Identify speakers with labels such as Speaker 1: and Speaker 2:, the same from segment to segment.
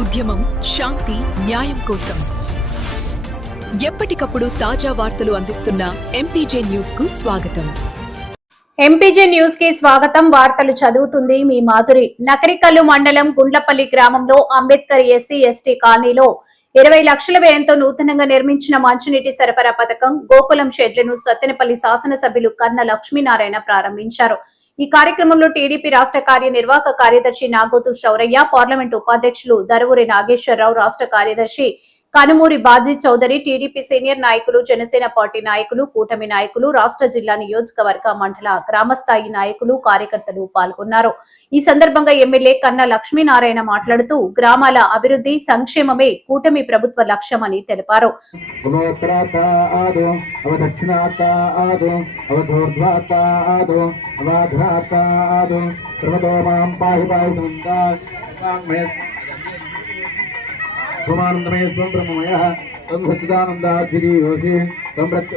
Speaker 1: ఉద్యమం శాంతి న్యాయం కోసం. ఎప్పటికప్పుడు తాజా వార్తలు అందిస్తున్న ఎంపీజే న్యూస్కు స్వాగతం.
Speaker 2: ఎంపీజే న్యూస్కి స్వాగతం. వార్తలు చదువుతుంది మీ మాధురి. నకరికల్లు మండలం గుండ్లపల్లి గ్రామంలో అంబేద్కర్ ఎస్సీ ఎస్టీ కాలనీలో ఇరవై లక్షల వ్యయంతో నూతనంగా నిర్మించిన మంచినీటి సరఫరా పథకం గోకులం షెడ్లను సత్తెనపల్లి శాసనసభ్యులు కన్న లక్ష్మీనారాయణ ప్రారంభించారు. ఈ కార్యక్రమంలో టీడీపీ రాష్ట్ర కార్యనిర్వాహక కార్యదర్శి నాగోతు శౌరయ్య పార్లమెంట్ ఉపాధ్యక్షులు దరువురి నాగేశ్వరరావు రాష్ట్ర కార్యదర్శి కనుమూరి బాజీ చౌదరి టీడీపీ సీనియర్ నాయకులు జనసేన పార్టీ నాయకులు కూటమి నాయకులు రాష్ట్ర జిల్లా నియోజకవర్గ మండల గ్రామస్థాయి నాయకులు కార్యకర్తలు పాల్గొన్నారు. ఈ సందర్భంగా ఎమ్మెల్యే కన్నా లక్ష్మీనారాయణ మాట్లాడుతూ గ్రామాల అభివృద్ధి సంక్షేమమే కూటమి ప్రభుత్వ లక్ష్యమని తెలిపారు.
Speaker 3: అవధూర్ధ్వాత ఆదు సుమానందమయ స్వం బ్రహ్మమయ తం ప్రత్య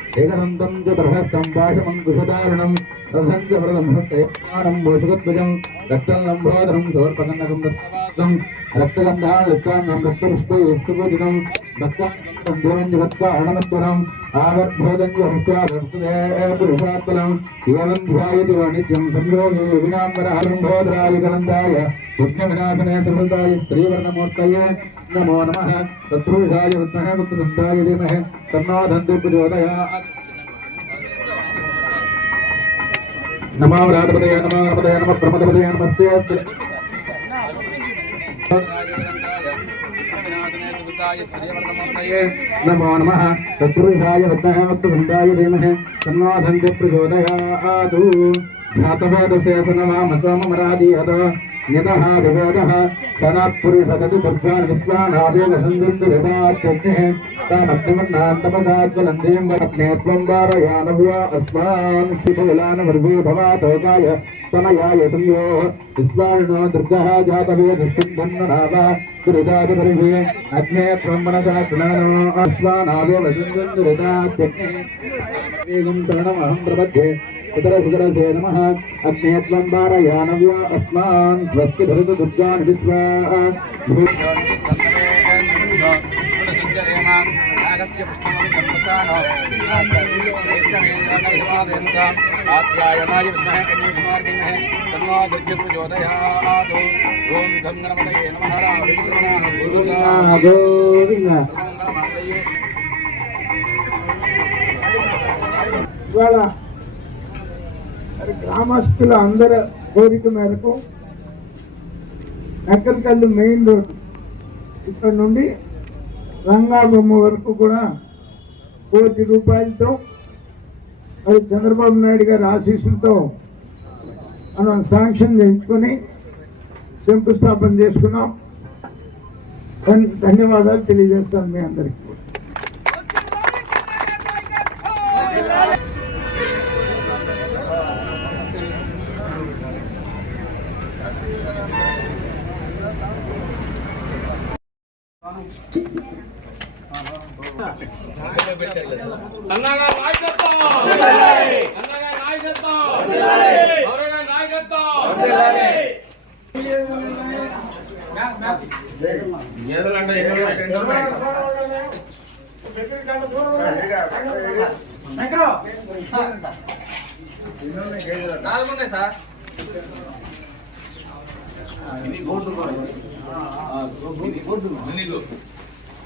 Speaker 3: నమః ఏకదంతాయ ఏకదంతం చ బృహస్తం పాశమం కుశదారుణం రథం చ వరదం హస్తయమానం మోషకత్వజం రక్తం లంబోదరం సోర్పకన్నకం రక్తవాసం రక్తగంధాన్ రక్తాన్నం రక్తపుష్పై వస్తుపూజితం రక్తాన్నం దేవం భక్త అణనత్వరం ఆవర్భోదం పురుషాత్మలం యువనం ధ్యాయతి నిత్యం సంయోగి వినాంబర హరంభోదరాయ గలందాయ विघ्न विनाशने सर्वदाय श्रीवर्णमूर्तये नमो नमः। शत्रुषाय विद्महे पुत्रसन्धाय धीमहे। तन्नो धन्तु प्रचोदयात् नमः राधपदय नमः राधपदय नमः प्रमदपदय नमस्ते। नमो नमः। शत्रुषाय विद्महे पुत्रसन्धाय धीमहे। तन्नो धन्तु प्रचोदयात् ఘాతవేదశేషనమామసోమరాదీయత యతః వివేదः సనఃపురుషగతి దుర్గాన్ విశ్వానాదేవ సందుర్నిరతాత్యగ్నిः తామగ్నిమన్నాन्तపదాజ్వలందీం వరప్నే త్వం వారయానవ్య అస్మాన్ శిబులాన వర్గో భవాతోకాయ తనయాయ సంయో విశ్వాణో దుర్గः జాతవే దుష్టింధన్ననావ గురుదాదిపరిషే అగ్నే త్వం మనసా ప్రణానో అస్మానాదేవ సందుర్నిరతాత్యగ్నిः వేగం తరణమహం ప్రపద్యే
Speaker 4: कुतरभुतरसे नमः अग्ने त्वं वारयानव्या अस्मान्
Speaker 3: स्वस्ति
Speaker 5: भवतु మరి గ్రామస్తుల అందరి కోరిక మేరకు నక్కలకల్లు మెయిన్ రోడ్ ఇక్కడ నుండి రంగాబొమ్మ వరకు కూడా కోటి రూపాయలతో మరి చంద్రబాబు నాయుడు గారి ఆశీస్సులతో మనం శాంక్షన్ చేయించుకొని శంకుస్థాపన చేసుకున్నాం. ధన్యవాదాలు తెలియజేస్తాను మీ అందరికీ.
Speaker 4: అన్నగారు నాయకత్వం అన్నగారు నాయకత్వం గౌరవ నాయకత్వం నాలుగున్నాయి సార్. బోర్డు బోర్డు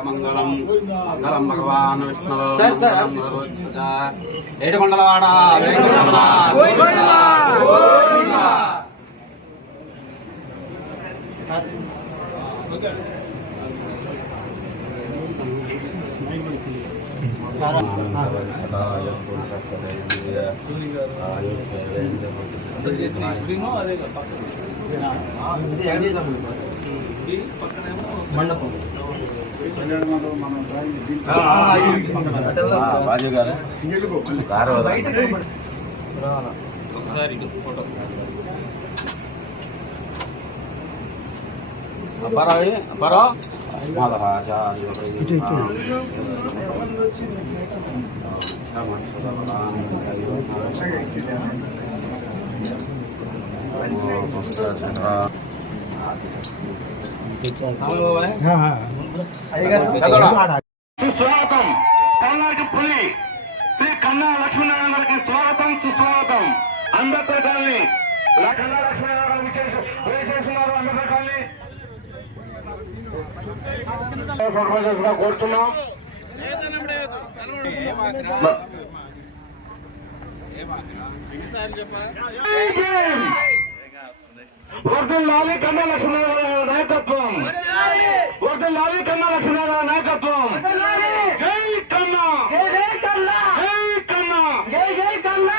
Speaker 4: మంగళం మంగళం భగవాన్ విష్ణు. ఏడుకొండలవాడ బాజు గారు. గారు. ఒకసారి ఫోటో.
Speaker 6: సుస్వాగతం. కర్ణాటక పులి. శ్రీ కన్నా లక్ష్మీనారాయణ గారికి స్వాగతం సుస్వాగతం. అంబేద్కర్ కాలనీ కన్నా లక్ష్మీనారాయణ గారు విశేష- విశేషున్నారు అంబేద్కర్ సర్పంచ్గా కోరుతున్నాం. వర్ధన్ లాలి కన్నా లక్ష్మీనారాయణ గారి నాయకత్వం. వర్ధన్ లాలి కన్నా లక్ష్మీనారాయణ నాయకత్వం. జై కన్నా. జై కన్నా. జై కన్నా జై జై కన్నా